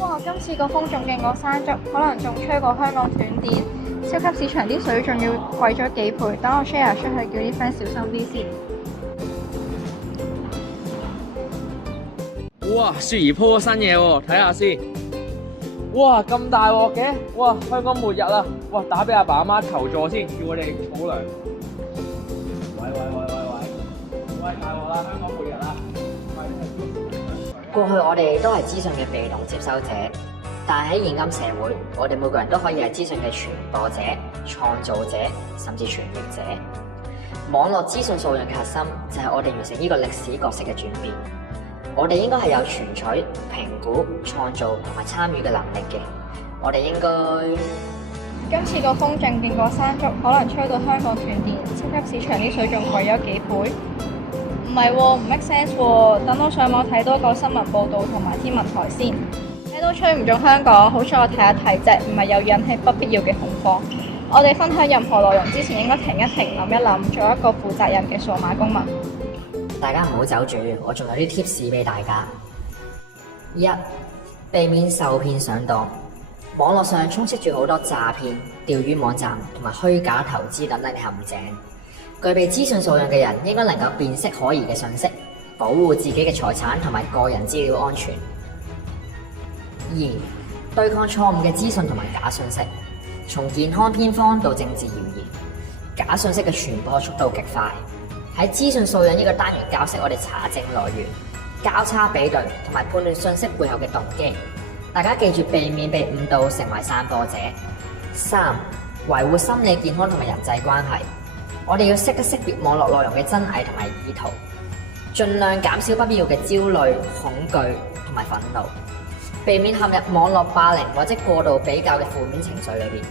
哇！今次個風仲勁過山竹，可能仲吹過香港斷電。超級市場啲水仲要貴咗幾倍，等我 share 出去叫啲 friend 小心啲先。哇！雪兒 po 咗新嘢喎，睇下先。哇！咁大鑊嘅，哇！香港末日啦！哇！打俾阿爸阿媽求助先，叫我哋儲糧。喂！大鑊啦！香港末日啦！過去我哋都係資訊嘅被動接收者，但係喺現今社會，我哋每個人都可以係資訊嘅傳播者、創造者，甚至傳譯者。網絡資訊素養嘅核心就係我哋完成呢個歷史角色嘅轉變。我哋應該係有存取、評估、創造同埋參與嘅能力嘅。我哋應該今次個風仲勁過山竹，可能吹到香港斷電，超級市場啲水仲貴咗幾倍。唔係喎，唔 make sense 喎。等我上網睇多個新聞報導同埋天文台先。咩都吹唔中香港，好彩我睇一睇啫，唔係又引起不必要嘅恐慌。我哋分享任何內容之前，應該停一停，諗一諗，做一個負責任嘅數碼公民。大家唔好走住，我仲有啲 tips 俾大家。一、避免受騙上當。網絡上充斥住好多詐騙、釣魚網站同埋虛假投資等等嘅陷阱。具備資訊素養嘅人應該能夠辨識可疑嘅信息，保護自己嘅財產同埋個人資料安全。二、對抗錯誤嘅資訊同埋假信息。從健康偏方到政治謠言，假信息嘅傳播速度極快。喺資訊素養呢個單元教識我哋查證來源、交叉比對同埋判斷信息背後嘅動機。大家記住避免被誤導成為散播者。三、維護心理健康同埋人際關係。我哋要識得識別網絡內容嘅真偽同埋意圖，盡量減少不必要嘅焦慮、恐懼同埋憤怒，避免陷入網絡霸凌或者過度比較嘅負面情緒裏邊。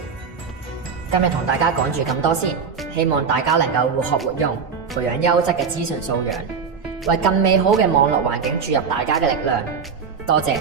今日同大家講住咁多先，希望大家能夠活學活用，培養優質嘅資訊素養，為更美好嘅網絡環境注入大家嘅力量。多謝。